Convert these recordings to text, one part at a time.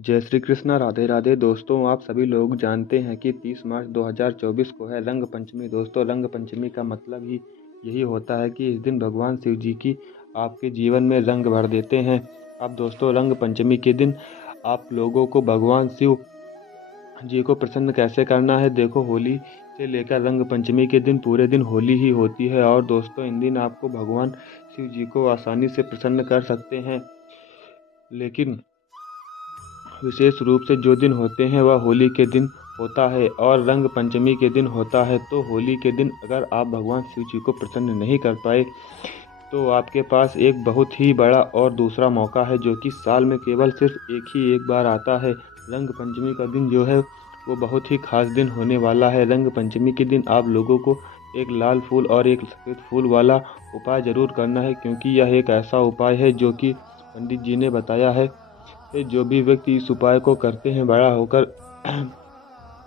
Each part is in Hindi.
जय श्री कृष्णा। राधे राधे। दोस्तों, आप सभी लोग जानते हैं कि 30 मार्च 2024 को है रंग पंचमी। दोस्तों, रंग पंचमी का मतलब ही यही होता है कि इस दिन भगवान शिव जी की आपके जीवन में रंग भर देते हैं। अब दोस्तों, रंग पंचमी के दिन आप लोगों को भगवान शिव जी को प्रसन्न कैसे करना है, देखो होली से लेकर रंग पंचमी के दिन पूरे दिन होली ही होती है। और दोस्तों, इन दिन आपको भगवान शिव जी को आसानी से प्रसन्न कर सकते हैं, लेकिन विशेष रूप से जो दिन होते हैं वह होली के दिन होता है और रंग पंचमी के दिन होता है। तो होली के दिन अगर आप भगवान शिव जी को प्रसन्न नहीं कर पाए तो आपके पास एक बहुत ही बड़ा और दूसरा मौका है, जो कि साल में केवल सिर्फ एक बार आता है। रंग पंचमी का दिन जो है वो बहुत ही खास दिन होने वाला है। रंग पंचमी के दिन आप लोगों को एक लाल फूल और एक सफ़ेद फूल वाला उपाय जरूर करना है, क्योंकि यह एक ऐसा उपाय है जो कि पंडित जी ने बताया है कि जो भी व्यक्ति इस उपाय को करते हैं बड़ा होकर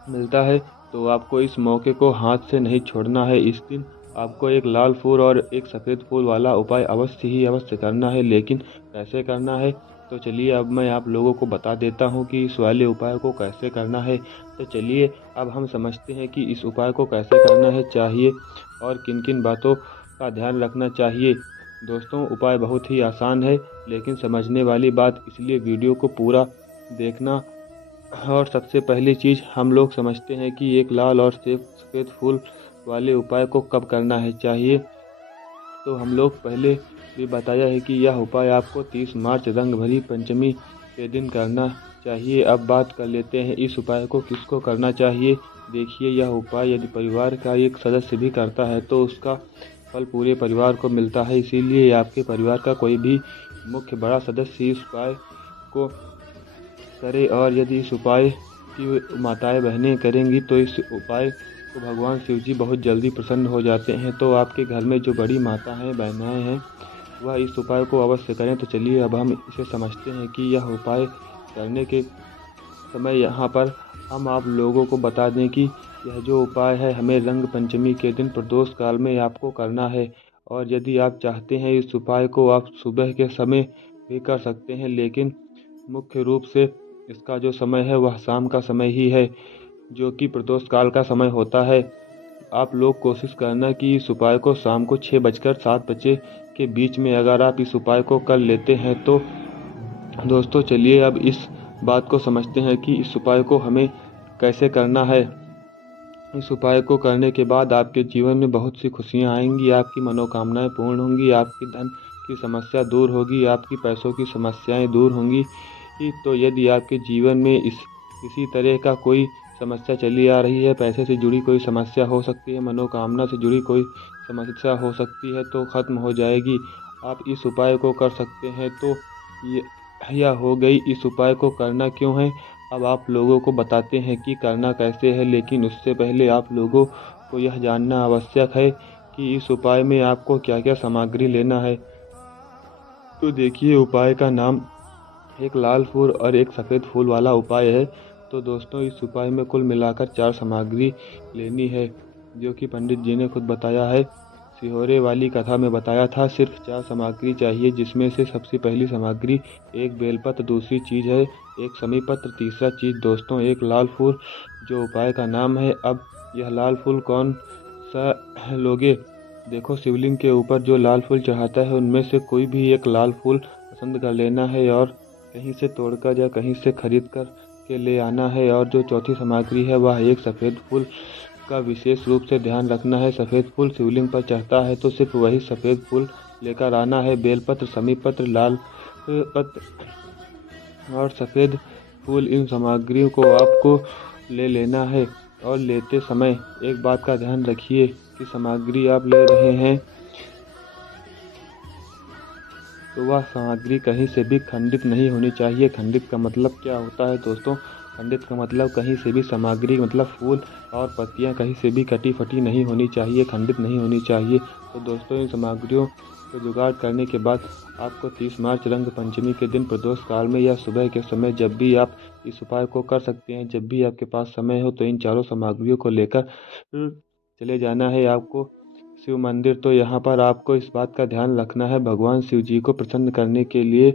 मिलता है। तो आपको इस मौके को हाथ से नहीं छोड़ना है। इस दिन आपको एक लाल फूल और एक सफ़ेद फूल वाला उपाय अवश्य करना है। लेकिन कैसे करना है, तो चलिए अब मैं आप लोगों को बता देता हूँ कि इस वाले उपाय को कैसे करना है। तो चलिए अब हम समझते हैं कि इस उपाय को कैसे करना है चाहिए और किन किन बातों का ध्यान रखना चाहिए। दोस्तों, उपाय बहुत ही आसान है, लेकिन समझने वाली बात, इसलिए वीडियो को पूरा देखना। और सबसे पहली चीज़ हम लोग समझते हैं कि एक लाल और सफ़ेद फूल वाले उपाय को कब करना है चाहिए। तो हम लोग पहले भी बताया है कि यह उपाय आपको 30 मार्च रंग भरी पंचमी के दिन करना चाहिए। अब बात कर लेते हैं इस उपाय को किसको करना चाहिए। देखिए, यह उपाय यदि परिवार का एक सदस्य भी करता है तो उसका फल पूरे परिवार को मिलता है। इसीलिए आपके परिवार का कोई भी मुख्य बड़ा सदस्य इस उपाय को करे, और यदि इस उपाय की माताएं बहनें करेंगी तो इस उपाय को भगवान शिव जी बहुत जल्दी प्रसन्न हो जाते हैं। तो आपके घर में जो बड़ी माता हैं, बहनाएं हैं, वह इस उपाय को अवश्य करें। तो चलिए अब हम इसे समझते हैं कि यह उपाय करने के समय यहाँ पर हम आप लोगों को बता दें कि यह जो उपाय है हमें रंग पंचमी के दिन प्रदोष काल में आपको करना है। और यदि आप चाहते हैं इस उपाय को आप सुबह के समय भी कर सकते हैं, लेकिन मुख्य रूप से इसका जो समय है वह शाम का समय ही है, जो कि प्रदोष काल का समय होता है। आप लोग कोशिश करना कि इस उपाय को शाम को 6 बजकर 7 बजे के बीच में अगर आप इस उपाय को कर लेते हैं तो दोस्तों, चलिए अब इस बात को समझते हैं कि इस उपाय को हमें कैसे करना है। इस उपाय को करने के बाद आपके जीवन में बहुत सी खुशियां आएंगी, आपकी मनोकामनाएं पूर्ण होंगी, आपकी धन की समस्या दूर होगी, आपकी पैसों की समस्याएं दूर होंगी। तो यदि आपके जीवन में किसी तरह का कोई समस्या चली आ रही है, पैसे से जुड़ी कोई समस्या हो सकती है, मनोकामना से जुड़ी कोई समस्या हो सकती है, तो खत्म हो जाएगी। आप इस उपाय को कर सकते हैं। तो ये यह हो गई इस उपाय को करना क्यों है। अब आप लोगों को बताते हैं कि करना कैसे है, लेकिन उससे पहले आप लोगों को यह जानना आवश्यक है कि इस उपाय में आपको क्या क्या सामग्री लेना है। तो देखिए, उपाय का नाम एक लाल फूल और एक सफ़ेद फूल वाला उपाय है। तो दोस्तों, इस उपाय में कुल मिलाकर 4 सामग्री लेनी है, जो कि पंडित जी ने खुद बताया है। सिहोरे वाली कथा में बताया था सिर्फ 4 सामग्री चाहिए, जिसमें से सबसे पहली सामग्री एक बेलपत्र, दूसरी चीज़ है एक समी पत्र, तीसरा चीज़ दोस्तों एक लाल फूल, जो उपाय का नाम है। अब यह लाल फूल कौन सा लोगे। देखो, शिवलिंग के ऊपर जो लाल फूल चढ़ाता है उनमें से कोई भी एक लाल फूल पसंद कर लेना है और कहीं से तोड़कर या कहीं से खरीद कर के ले आना है। और जो चौथी सामग्री है वह एक सफ़ेद फूल का विशेष रूप से ध्यान रखना है। सफ़ेद फूल शिवलिंग पर चढ़ता है तो सिर्फ वही सफ़ेद फूल लेकर आना है। बेलपत्र, समी पत्र, लाल पत्र और सफ़ेद फूल, इन सामग्रियों को आपको ले लेना है। और लेते समय एक बात का ध्यान रखिए कि सामग्री आप ले रहे हैं तो वह सामग्री कहीं से भी खंडित नहीं होनी चाहिए। खंडित का मतलब क्या होता है दोस्तों। खंडित का मतलब कहीं से भी सामग्री मतलब फूल और पत्तियां कहीं से भी कटी फटी नहीं होनी चाहिए, खंडित नहीं होनी चाहिए। तो दोस्तों, इन सामग्रियों को जुगाड़ करने के बाद आपको 30 मार्च रंग पंचमी के दिन प्रदोष काल में या सुबह के समय जब भी आप इस उपाय को कर सकते हैं, जब भी आपके पास समय हो, तो इन चारों सामग्रियों को लेकर चले जाना है आपको शिव मंदिर। तो यहाँ पर आपको इस बात का ध्यान रखना है, भगवान शिव जी को प्रसन्न करने के लिए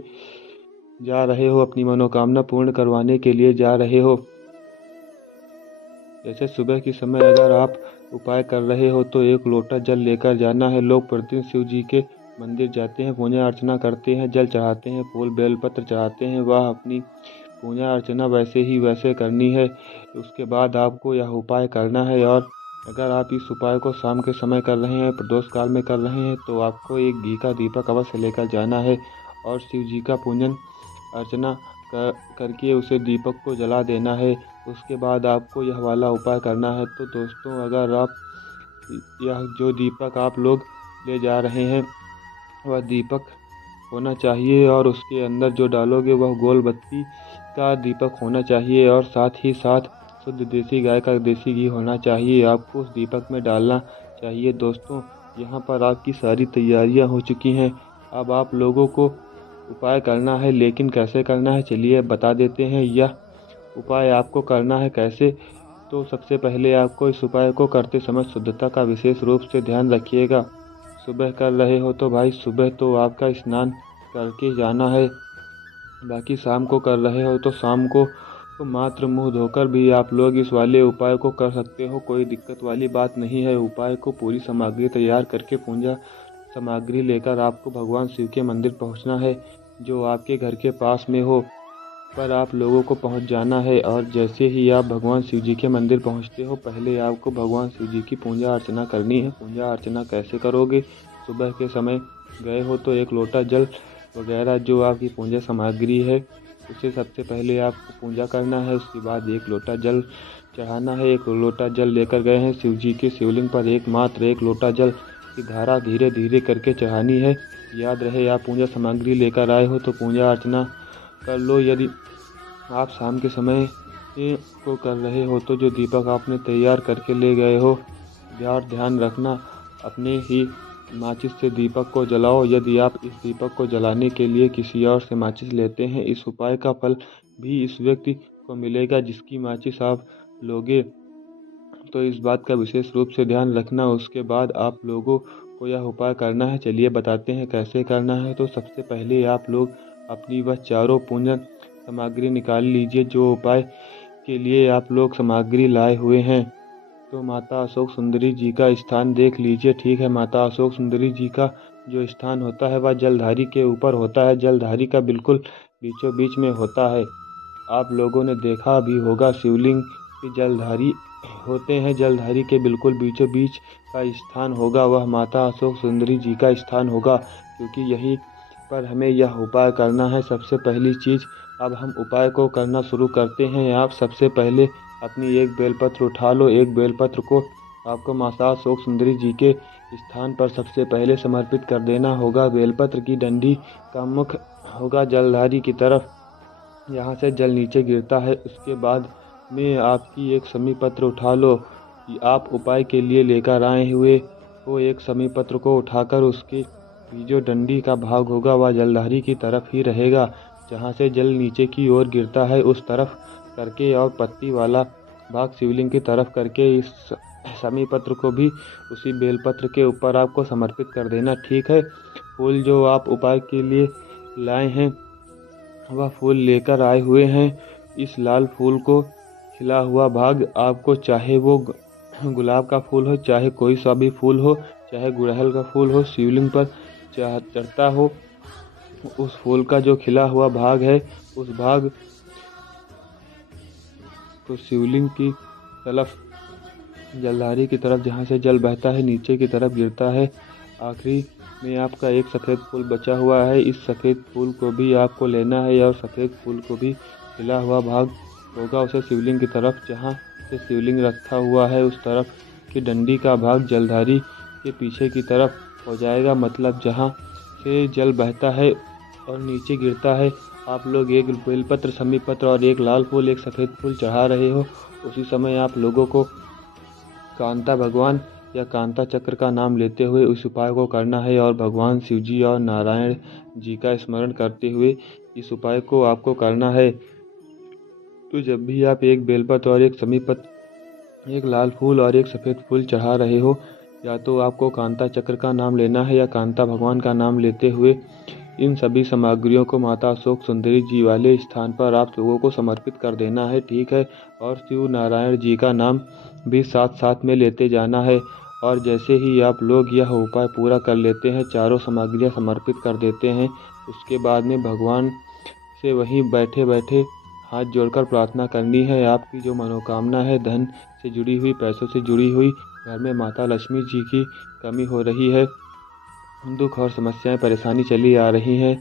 जा रहे हो, अपनी मनोकामना पूर्ण करवाने के लिए जा रहे हो। जैसे सुबह के समय अगर आप उपाय कर रहे हो तो एक लोटा जल लेकर जाना है। लोग प्रतिदिन शिव जी के मंदिर जाते हैं, पूजा अर्चना करते हैं, जल चढ़ाते हैं, फूल बेलपत्र चढ़ाते हैं। वह अपनी पूजा अर्चना वैसे करनी है। उसके बाद आपको यह उपाय करना है। और अगर आप इस उपाय को शाम के समय कर रहे हैं, प्रदोष काल में कर रहे हैं, तो आपको एक घी का दीपक अवश्य लेकर जाना है और शिव जी का पूजन अर्चना करके उसे दीपक को जला देना है। उसके बाद आपको यह वाला उपाय करना है। तो दोस्तों, अगर आप यह जो दीपक आप लोग ले जा रहे हैं वह दीपक होना चाहिए और उसके अंदर जो डालोगे वह गोल बत्ती का दीपक होना चाहिए और साथ ही साथ शुद्ध देसी गाय का देसी घी होना चाहिए। आपको उस दीपक में डालना चाहिए। दोस्तों, यहाँ पर आपकी सारी तैयारियाँ हो चुकी हैं। अब आप लोगों को उपाय करना है, लेकिन कैसे करना है चलिए बता देते हैं। यह उपाय आपको करना है कैसे, तो सबसे पहले आपको इस उपाय को करते समय शुद्धता का विशेष रूप से ध्यान रखिएगा। सुबह कर रहे हो तो भाई सुबह तो आपका स्नान करके जाना है। बाकी शाम को कर रहे हो तो शाम को तो मात्र मुंह धोकर भी आप लोग इस वाले उपाय को कर सकते हो। कोई दिक्कत वाली बात नहीं है। उपाय को पूरी सामग्री तैयार करके पूजा सामग्री लेकर आपको भगवान शिव के मंदिर पहुंचना है, जो आपके घर के पास में हो। पर आप लोगों को पहुंच जाना है और जैसे ही आप भगवान शिव जी के मंदिर पहुंचते हो, पहले आपको भगवान शिव जी की पूजा अर्चना करनी है। पूजा अर्चना कैसे करोगे? सुबह के समय गए हो तो एक लोटा जल वगैरह जो आपकी पूजा सामग्री है उसे सबसे पहले आपको पूजा करना है। उसके बाद एक लोटा जल चढ़ाना है। एक लोटा जल लेकर गए हैं शिव जी के शिवलिंग पर मात्र एक लोटा जल की धारा धीरे धीरे करके चढ़ानी है। याद रहे, आप पूजा सामग्री लेकर आए हो तो पूजा अर्चना कर लो। यदि आप शाम के समय को कर रहे हो तो जो दीपक आपने तैयार करके ले गए हो, ध्यान रखना अपने ही माचिस से दीपक को जलाओ। यदि आप इस दीपक को जलाने के लिए किसी और से माचिस लेते हैं, इस उपाय का फल भी इस व्यक्ति को मिलेगा जिसकी माचिस आप लोगे। तो इस बात का विशेष रूप से ध्यान रखना। उसके बाद आप लोगों को यह उपाय करना है। चलिए बताते हैं कैसे करना है। तो सबसे पहले आप लोग अपनी वह चारों पूजन सामग्री निकाल लीजिए जो उपाय के लिए आप लोग सामग्री लाए हुए हैं। तो माता अशोक सुंदरी जी का स्थान देख लीजिए। ठीक है, माता अशोक सुंदरी जी का जो स्थान होता है वह जलधारी के ऊपर होता है। जलधारी का बिल्कुल बीचों बीच में होता है। आप लोगों ने देखा भी होगा शिवलिंग की जलधारी होते हैं। जलधारी के बिल्कुल बीचों बीच का स्थान होगा वह माता अशोक सुंदरी जी का स्थान होगा, क्योंकि यहीं पर हमें यह उपाय करना है। सबसे पहली चीज़, अब हम उपाय को करना शुरू करते हैं। आप सबसे पहले अपनी एक बेलपत्र उठा लो। एक बेलपत्र को आपको माता अशोक सुंदरी जी के स्थान पर सबसे पहले समर्पित कर देना होगा। बेलपत्र की डंडी का मुख होगा जलधारी की तरफ, यहाँ से जल नीचे गिरता है। उसके बाद में आपकी एक समी पत्र उठा लो। आप उपाय के लिए लेकर आए हुए वो एक समी पत्र को उठाकर उसकी जो डंडी का भाग होगा वह जलधारी की तरफ ही रहेगा। जहाँ से जल नीचे की ओर गिरता है उस तरफ करके और पत्ती वाला भाग शिवलिंग की तरफ करके इस समी पत्र को भी उसी बेलपत्र के ऊपर आपको समर्पित कर देना। ठीक है। फूल जो आप उपाय के लिए लाए हैं वह फूल लेकर आए हुए हैं। इस लाल फूल को खिला हुआ भाग आपको, चाहे वो गुलाब का फूल हो, चाहे कोई सा भी फूल हो, चाहे गुड़हल का फूल हो, शिवलिंग पर चढ़ता हो, उस फूल का जो खिला हुआ भाग है उस भाग को शिवलिंग की तरफ जलधारी की तरफ जहाँ से जल बहता है नीचे की तरफ गिरता है। आखिरी में आपका एक सफ़ेद फूल बचा हुआ है। इस सफ़ेद फूल को भी आपको लेना है और सफ़ेद फूल को भी खिला हुआ भाग होगा उसे शिवलिंग की तरफ जहाँ से शिवलिंग रखा हुआ है उस तरफ की डंडी का भाग जलधारी के पीछे की तरफ हो जाएगा। मतलब जहाँ से जल बहता है और नीचे गिरता है। आप लोग एक बेलपत्र, समी पत्र और एक लाल फूल, एक सफ़ेद फूल चढ़ा रहे हो। उसी समय आप लोगों को कांता भगवान या कांता चक्र का नाम लेते हुए इस उपाय को करना है और भगवान शिव जी और नारायण जी का स्मरण करते हुए इस उपाय को आपको करना है। तो जब भी आप एक बेलपत्र और एक समी पत्र, एक लाल फूल और एक सफ़ेद फूल चढ़ा रहे हो, या तो आपको कांता चक्र का नाम लेना है या कांता भगवान का नाम लेते हुए इन सभी सामग्रियों को माता अशोक सुंदरी जी वाले स्थान पर आप लोगों को समर्पित कर देना है, ठीक है। और शिव नारायण जी का नाम भी साथ साथ में लेते जाना है। और जैसे ही आप लोग यह उपाय पूरा कर लेते हैं, चारों सामग्रियां समर्पित कर देते हैं, उसके बाद में भगवान से वहीं बैठे बैठे हाथ जोड़कर प्रार्थना करनी है। आपकी जो मनोकामना है, धन से जुड़ी हुई, पैसों से जुड़ी हुई, घर में माता लक्ष्मी जी की कमी हो रही है, दुख और समस्याएं परेशानी चली आ रही हैं,